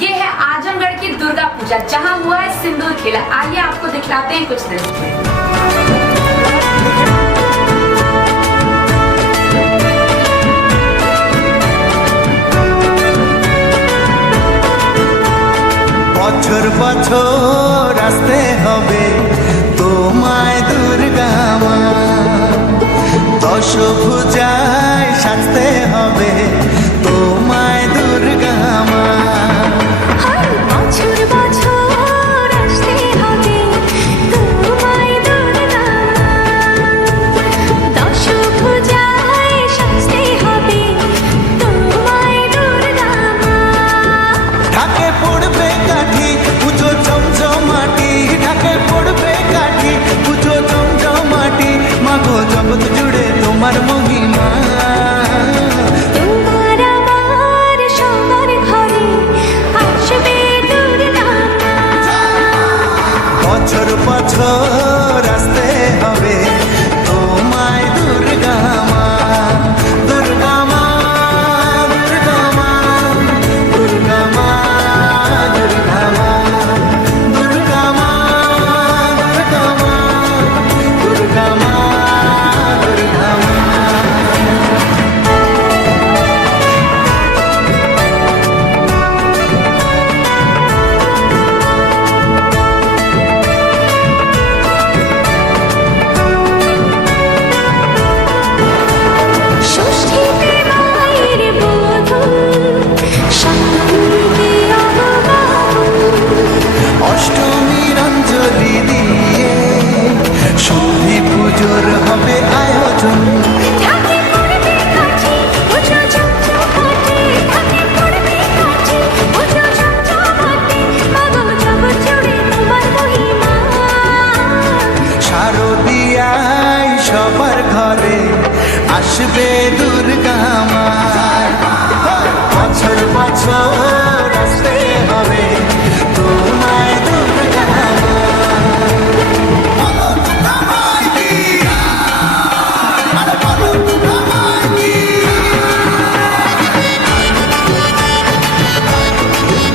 ये है आजमगढ़ की दुर्गा पूजा, जहां हुआ है सिंदूर खेला। आइए आपको दिखलाते हैं कुछ दृश्य। বছর বছর আসতে হবে তোমায় দুর্গা মা, দশভুজায় সাজতে হবে তোমায় দুর্গা মা। বছর বছর আসতে হবে তোমায় দুর্গা মা, দশভুজায় সাজতে হবে তোমায় দুর্গা মা। ঢাকে পড়বে কাঠি পুজো জমজমাটি, ঢাকে পড়বে কাঠি পুজো জমজমাটি, মাগো জগৎ জুড়ে তোমার মহিমা। তোমার আমার সবার ঘরে আসবে দুর্গা মা। বছর বছর আসতে হবে তোমায় দুর্গা মা, দুর্গা মা, দুর্গা মা, দুর্গা মা, দুর্গা মা, দুর্গা মা, দুর্গা মা, দুর্গা মা, দুর্গা মা। ষষ্ঠীতে মায়ের বোধন, সপ্তমীতে অবগাহন, অষ্টমীর অঞ্জলি দিয়ে সন্ধি পুজোর হবে আয়োজন। ঢাকে পড়বে কাঠি পুজো জমজমাটি, ঢাকে পড়বে কাঠি পুজো জমজমাটি, মাগো জগৎ জুড়ে তোমার মহিমা। শারদিয়ায় সবার ঘরে আসবে দুর্গা